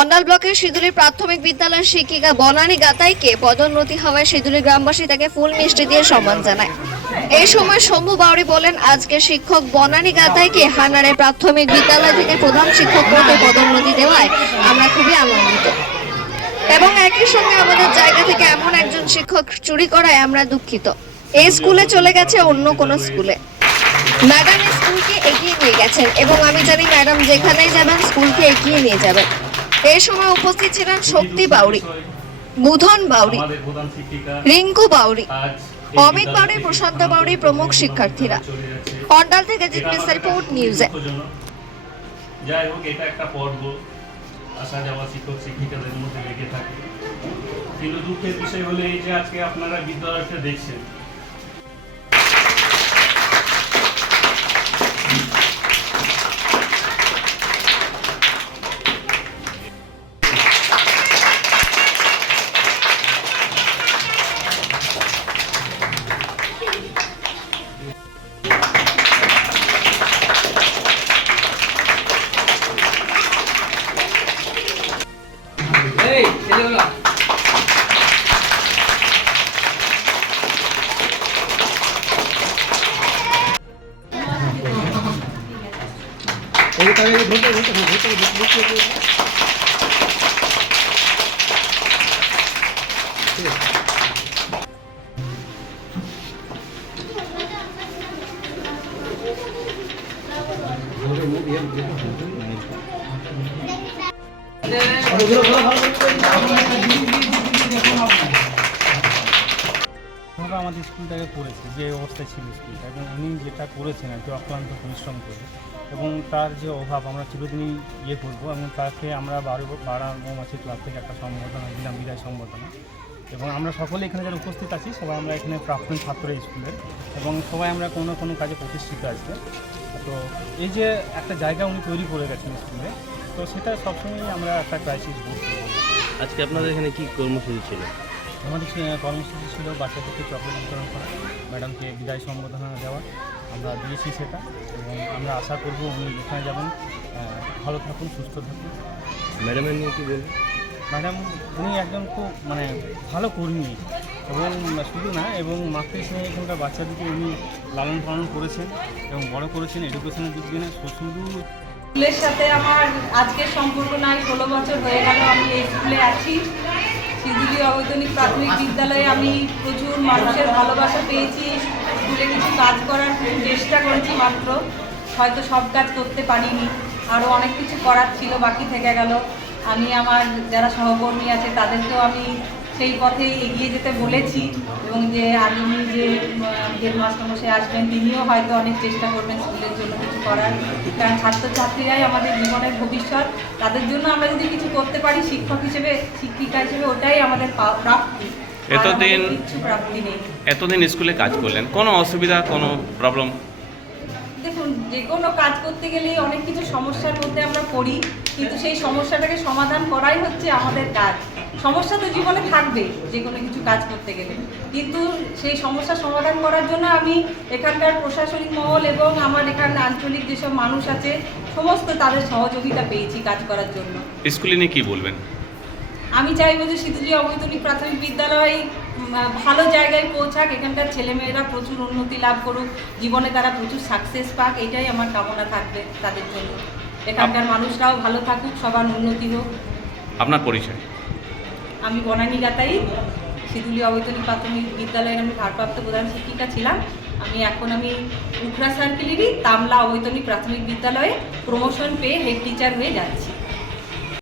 অন্ডাল ব্লকের সিঁদুলি প্রাথমিক বিদ্যালয়ের শিক্ষিকা বনানী গাতাইকে পদোন্নতি হওয়ায় সিঁদুলি গ্রামবাসী তাকে ফুল মিষ্টি দিয়ে সম্মান জানায়। এই সময় শম্ভু বাউরি বলেন, আজকে শিক্ষক বনানী গাতাইকে হানারে প্রাথমিক বিদ্যালয় থেকে প্রধান শিক্ষক পদে পদোন্নতি দেওয়ায় আমরা খুবই আনন্দিত। এবং একই সঙ্গে আমাদের জায়গা থেকে এমন একজন শিক্ষক চুরি করায় আমরা দুঃখিত। এই স্কুলে চলে গেছে অন্য কোনো স্কুলে। ম্যাডাম এগিয়ে নিয়ে গেছেন এবং আমি জানি ম্যাডাম যেখানেই যাবেন, স্কুলকে এগিয়ে নিয়ে যাবেন। এই সময় উপস্থিত ছিলেন শক্তি বাউরি বুধন বাউরি রিঙ্কু বাউরি অমিত বাউরি প্রশান্ত বাউরি প্রমুখ শিক্ষার্থীরা। অন্ডাল থেকে জিতমিস রিপোর্ট, নিউজে যাই হোক, এটা একটা পর্ব। আসা যাওয়া শিক্ষক, শিক্ষিকাদের মধ্যে লেগে থাকে। কিন্তু দুঃখের বিষয় হলো এই যে আজকে আপনারা বিদ্যালয়টা দেখছেন 네. 네. ওরা আমাদের স্কুলটাকে করেছে, যে অবস্থায় ছিল স্কুলটা। এবং উনি যেটা করেছেন আর কি, অক্লান্ত পরিশ্রম করে। এবং তার যে অভাব, আমরা চিরদিনই ইয়ে করব এবং তাকে আমরা বারো বারা মৌমাছি ক্লাব থেকে একটা সম্বর্ধনা দিলাম, বিদায় সম্বর্ধনা এবং আমরা সকলে এখানে যারা উপস্থিত আছি, সবাই আমরা এখানে প্রাক্তন ছাত্র স্কুলের এবং সবাই আমরা কোনো কোনো কাজে প্রতিষ্ঠিত আজকে তো এই যে একটা জায়গা উনি তৈরি করে গেছেন স্কুলে, তো সেটা সবসময় আমরা একটা ক্রাইসিস করব। আজকে আপনাদের এখানে কী কর্মসূচি ছিল? আমাদের কর্মসূচি ছিল বাচ্চাদেরকে চকলেট বিতরণ করা। ম্যাডামকে বিদায় সম্বোধনা দেওয়া। আমরা দিয়েছি সেটা এবং আমরা আশা করব উনি যেখানে যাবেন। ভালো থাকুন সুস্থ থাকুন। ম্যাডামের নিয়ে কি বলবেন? ম্যাডাম উনি একজন খুব মানে ভালো কর্মী এবং শুধু না এবং মাতৃ স্নেহে এখানকার বাচ্চাদেরকে উনি লালন পালন করেছেন এবং বড় করেছেন এডুকেশনের দিক দিয়ে না শুধু স্কুলের সাথে আমার আজকের সম্পর্ক নাই ষোলো বছর হয়ে গেল আমি এই স্কুলে আছি। সিজুলি অবৈতনিক প্রাথমিক বিদ্যালয়ে আমি প্রচুর মানুষের ভালোবাসা পেয়েছি। স্কুলে কিছু কাজ করার চেষ্টা করেছি মাত্র। হয়তো সব কাজ করতে পারিনি। আরও অনেক কিছু করার ছিল, বাকি থেকে গেল। আমি আমার যারা সহকর্মী আছে, তাদেরকেও আমি সেই পথে এগিয়ে যেতে বলেছি এবং যে আগামী যে হেডমাস্টারমশাই আসবেন, তিনিও হয়তো অনেক চেষ্টা করবেন স্কুলের জন্য। করার কারণ ছাত্রছাত্রীরাই আমাদের জীবনের ভবিষ্যৎ তাদের জন্য আমরা যদি কিছু করতে পারি শিক্ষক হিসেবে শিক্ষিকা হিসেবে ওটাই আমাদের প্রাপ্তি। এতদিন- এতদিন স্কুলে কাজ করলেন। কোনো অসুবিধা কোনো প্রবলেম যে কোনো কাজ করতে গেলেই অনেক কিছু সমস্যার মধ্যে আমরা পড়ি কিন্তু সেই সমস্যাটাকে সমাধান করাই হচ্ছে আমাদের কাজ। সমস্যা তো জীবনে থাকবে যে কোনো কিছু কাজ করতে গেলে। কিন্তু সেই সমস্যা সমাধান করার জন্য আমি এখানকার প্রশাসনিক মহল এবং আমার এখানে আঞ্চলিক যেসব মানুষ আছে সমস্ত তাদের সহযোগিতা পেয়েছি কাজ করার জন্য। স্কুলে নিয়ে কি বলবেন? আমি চাইব যে শীতলী অবৈতনিক প্রাথমিক বিদ্যালয় ভালো জায়গায় পৌঁছাক এখানকার ছেলেমেয়েরা প্রচুর উন্নতি লাভ করুক জীবনে তারা প্রচুর সাকসেস পাক এটাই আমার কামনা থাকবে তাদের জন্য। এখানকার মানুষরাও ভালো থাকুক সবার উন্নতি হোক। আপনার পরিচয়? আমি বনানী গাতাই শীতলী অবৈতনিক প্রাথমিক বিদ্যালয়ের আমি ভারপ্রাপ্ত প্রধান শিক্ষিকা ছিলাম। আমি এখন আমি উখরা সার্কেলেরই তামলা অবৈতনিক প্রাথমিক বিদ্যালয়ে প্রমোশন পেয়ে হেড টিচার হয়ে যাচ্ছি।